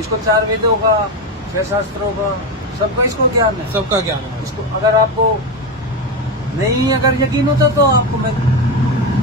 इसको 4 वेदों का, 6 शास्त्रों का, सबका इसको ज्ञान है। सबका ज्ञान है। इसको अगर आपको नहीं अगर यकीन होता तो आपको मैं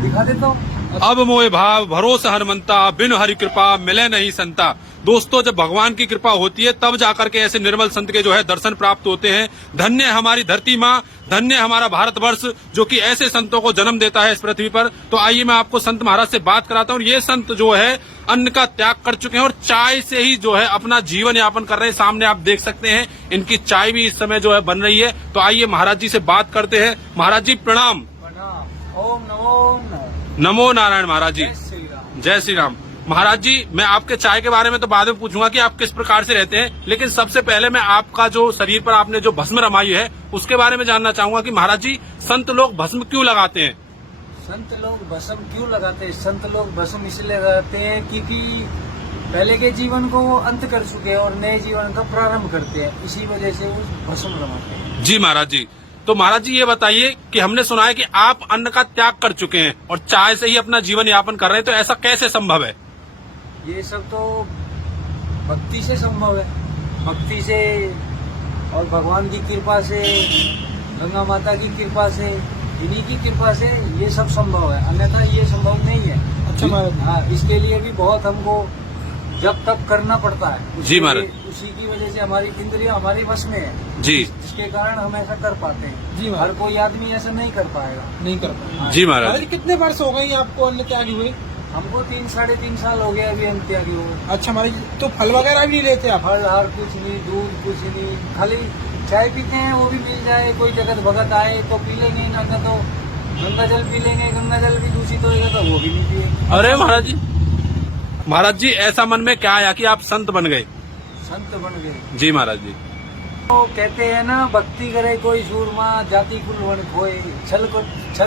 दिखा देता हूँ। अब मोए भाव भरोसा हनुमंता, बिन हरि कृपा मिले नहीं संता। दोस्तों, जब भगवान की कृपा होती है तब जाकर के ऐसे निर्मल संत के जो है दर्शन प्राप्त होते हैं। धन्य है हमारी धरती माँ, धन्य है हमारा भारतवर्ष, जो कि ऐसे संतों को जन्म देता है इस पृथ्वी पर। तो आइए मैं आपको संत महाराज से बात कराता हूँ। ये संत जो है अन्न का त्याग कर चुके हैं और चाय से ही जो है अपना जीवन यापन कर रहे हैं। सामने आप देख सकते हैं इनकी चाय भी इस समय जो है बन रही है। तो आइए महाराज जी से बात करते हैं। महाराज जी प्रणाम। प्रणाम। ओम नमो नारायण। नमो नारायण महाराज जी। जय श्री राम। जय श्री राम। महाराज जी, मैं आपके चाय के बारे में तो बाद में पूछूंगा कि आप किस प्रकार से रहते हैं, लेकिन सबसे पहले मैं आपका जो शरीर पर आपने जो भस्म रमाई है उसके बारे में जानना चाहूंगा कि महाराज जी संत लोग भस्म क्यों लगाते हैं? संत लोग भस्म क्यों लगाते हैं? संत लोग भस्म इसलिए लगाते हैं क्योंकि पहले के जीवन को वो अंत कर चुके हैं और नए जीवन का प्रारंभ करते हैं, इसी वजह से वो भस्म रमाते हैं। जी महाराज जी। तो महाराज जी ये बताइए कि हमने सुना है कि आप अन्न का त्याग कर चुके हैं और चाय से ही अपना जीवन यापन कर रहे हैं, तो ऐसा कैसे संभव है? ये सब तो भक्ति से संभव है। भक्ति से और भगवान की कृपा से, गंगा माता की कृपा से, इन्हीं की कृपा से ये सब संभव है, अन्यथा ये संभव नहीं है। अच्छा महाराज। हाँ, इसके लिए भी बहुत हमको जब तक करना पड़ता है। जी महाराज। उसी की वजह से हमारी इंद्रियां हमारी वश में है जी। जिसके कारण हम ऐसा कर पाते हैं। जी हर महाराज। कोई आदमी ऐसा नहीं कर पाएगा। नहीं कर पाए। जी महाराज। महाराज कितने वर्ष हो गए आपको अन्न त्यागी हुए? हमको 3-3.5 साल हो गए अभी हम त्यागी हुए। अच्छा महाराज, तो फल वगैरह भी नहीं लेते आप? फल हार कुछ नहीं, दूध कुछ नहीं, खाली चाय पीते हैं, वो भी मिल जाए, कोई जगत भगत आए तो पी लेंगे, ना तो गंगा जल पी लेंगे। गंगा जल भी दूषित होएगा तो वो भी नहीं पिए। अरे महाराज जी, महाराज जी ऐसा मन में क्या आया कि आप संत बन गए? संत बन गए। जी महाराज जी। तो कहते हैं ना, भक्ति करे कोई सूरमा, जाति कुल वन खोए, छल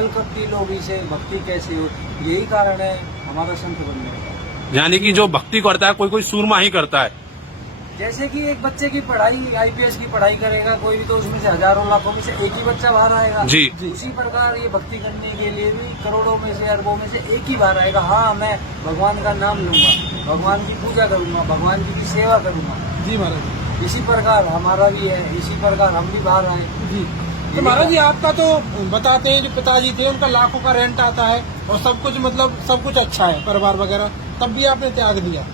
करती लोग इसे भक्ति कैसे हो। यही कारण है हमारा संत बनने का। यानी कि जो भक्ति करता है कोई सूरमा ही करता है। जैसे कि एक बच्चे की पढ़ाई, IPS की पढ़ाई करेगा कोई भी, तो उसमें से हजारों लाखों में से एक ही बच्चा बाहर आएगा। जी। उसी प्रकार ये भक्ति करने के लिए भी करोड़ों में से, अरबों में से एक ही बाहर आएगा। हाँ, मैं भगवान का नाम लूंगा, भगवान की पूजा करूंगा, भगवान जी की सेवा करूंगा। जी महाराज। इसी प्रकार हमारा भी है, इसी प्रकार हम भी बाहर आए। जी। तो महाराज जी आपका तो बताते हैं जो पिताजी थे उनका लाखों का रेंट आता है और सब कुछ, मतलब सब कुछ अच्छा है, परिवार वगैरह, तब भी आपने त्याग दिया?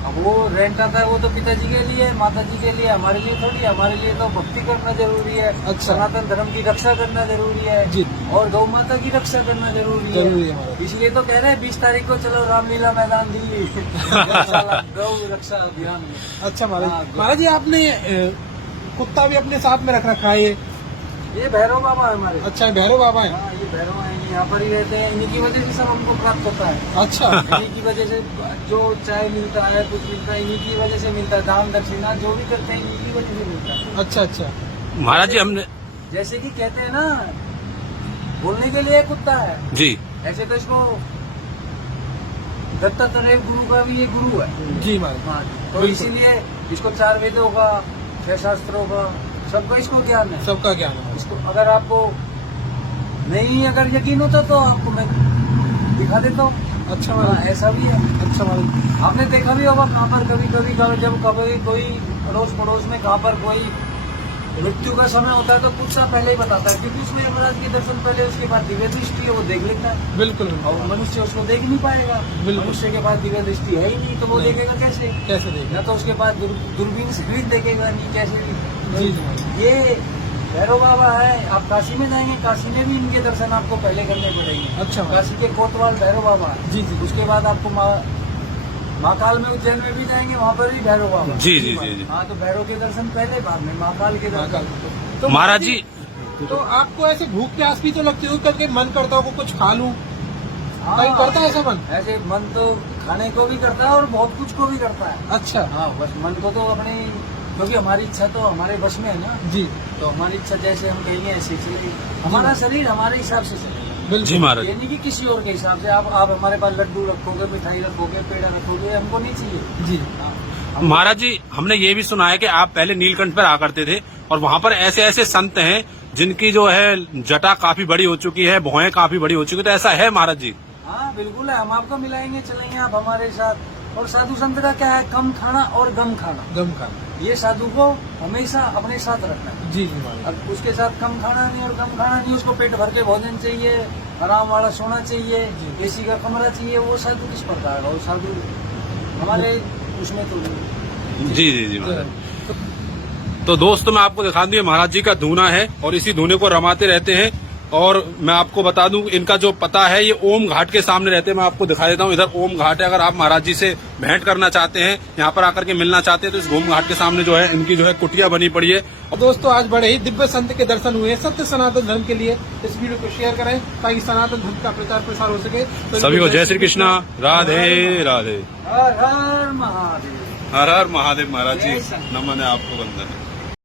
अब वो रेंट आता है वो तो पिताजी के लिए, माता जी के लिए, हमारे लिए थोड़ी। हमारे लिए तो भक्ति करना जरूरी है। अच्छा। सनातन धर्म की रक्षा करना जरूरी है। जी। और गौ माता की रक्षा करना जरूरी जरूरी है। है। इसलिए तो कह रहे हैं 20 तारीख को चलो रामलीला मैदान दिल्ली गौ रक्षा अभियान में। अच्छा हाँ, महाराज। महाराज जी आपने कुत्ता भी अपने साथ में रख रखा है? ये भैरव बाबा है हमारे। अच्छा, भैरव बाबा है। हाँ, ये भैरव है, यहाँ पर ही रहते हैं। इन्हीं की वजह से सब हमको प्राप्त होता है। अच्छा। इन्हीं की वजह से जो चाय मिलता है, कुछ मिलता है, इन्हीं की वजह से मिलता है। दान दक्षिणा जो भी करते हैं इन्हीं की वजह से मिलता है। अच्छा अच्छा। महाराज जी हमने जैसे कि कहते हैं ना, बोलने के लिए कुत्ता है, जी। ऐसे तो इसको दत्तात्रेय गुरु का भी ये गुरु है। जी महाराज। हाँ, तो बिल्कुल। इसीलिए इसको 4 वेदों का, 6 शास्त्रों का, सबका इसको ज्ञान है। सबका ज्ञान है। इसको अगर आपको नहीं अगर यकीन होता तो आपको मैं दिखा देता हूँ। अच्छा हाँ, महाराज। ऐसा भी है। अच्छा महाराज। आपने देखा भी होगा कहाँ पर कभी जब कभी कोई अड़ोस पड़ोस में कहाँ पर कोई मृत्यु का समय होता है तो कुछ सा पहले ही बताता है, क्योंकि उसमें यमराज के दर्शन पहले, उसके बाद दिव्य दृष्टि है, वो देख लेता है। बिल्कुल। और मनुष्य उसको देख नहीं पाएगा। बिल्कुल। मनुष्य के पास दिव्य दृष्टि है ही नहीं, तो वो नहीं। देखेगा कैसे? कैसे देखेगा? या तो उसके पास दूरबीन से भी देखेगा नहीं, कैसे भी। जी जी। ये भैरव बाबा है। आप काशी में जाएंगे, काशी में भी इनके दर्शन आपको पहले करने पड़ेंगे। अच्छा। काशी के कोतवाल भैरव बाबा। जी जी। उसके बाद आपको महाकाल में, उज्जैन में भी जाएंगे, वहाँ पर भी भैरव बाबा। जी जी जी जी। हाँ, तो भैरव के दर्शन पहले, बाद में महाकाल के दर्शन। तो महाराज जी तो आपको ऐसे भूख प्यास भी तो लगती होगी, कभी मन करता हो कुछ खा लूं? हाँ, कहीं करता है ऐसा मन? ऐसे मन तो खाने को भी करता है और बहुत कुछ को भी करता है। अच्छा। हाँ, बस मन को तो अपनी, क्योंकि हमारी इच्छा तो हमारे बस में है ना। जी। तो हमारी इच्छा जैसे हम कहेंगे ऐसे चलेगी। हमारा शरीर हमारे हिसाब से चलेगा। बिल्कुल। जी महाराज। ये नहीं कि किसी और के हिसाब से। आप हमारे पास लड्डू रखोगे, मिठाई रखोगे, पेड़ा रखोगे, हमको नहीं चाहिए। जी। हाँ, महाराज जी हमने ये भी सुना है कि आप पहले नीलकंठ पर आ करते थे और वहाँ पर ऐसे ऐसे संत हैं जिनकी जो है जटा काफी बड़ी हो चुकी है, भौहें काफी बड़ी हो चुकी है, तो ऐसा है महाराज जी? हाँ बिल्कुल है। हम आपको मिलाएंगे, चलेंगे आप हमारे साथ। और साधु संत का क्या है, कम खाना और गम खाना। गम का। ये साधु को हमेशा अपने साथ रखना है। जी जी महाराज। अब उसके साथ कम खाना नहीं और गम खाना नहीं, उसको पेट भर के भोजन चाहिए, आराम वाला सोना चाहिए, जी। एसी का कमरा चाहिए। वो साधु किस प्रकार का, वो साधु हमारे उसमें तो नहीं। जी जी जी महाराज। तो दोस्तों मैं आपको दिखा दूं ये महाराज जी का धूना है और इसी धूने को रमाते रहते हैं। और मैं आपको बता दूं इनका जो पता है ये ओम घाट के सामने रहते हैं। मैं आपको दिखा देता हूं, इधर ओम घाट है। अगर आप महाराज जी से भेंट करना चाहते हैं, यहाँ पर आकर के मिलना चाहते हैं, तो इस ओम घाट के सामने जो है इनकी जो है कुटिया बनी पड़ी है। और दोस्तों आज बड़े ही दिव्य संत के दर्शन हुए। सत्य सनातन धर्म के लिए इस वीडियो को शेयर करें ताकि सनातन धर्म का प्रचार प्रसार हो सके। तो सभी को जय श्री कृष्णा, राधे राधे, हर हर महादेव। हर हर महादेव। महाराज जी जय संत। नमन है आपको, वंदन है।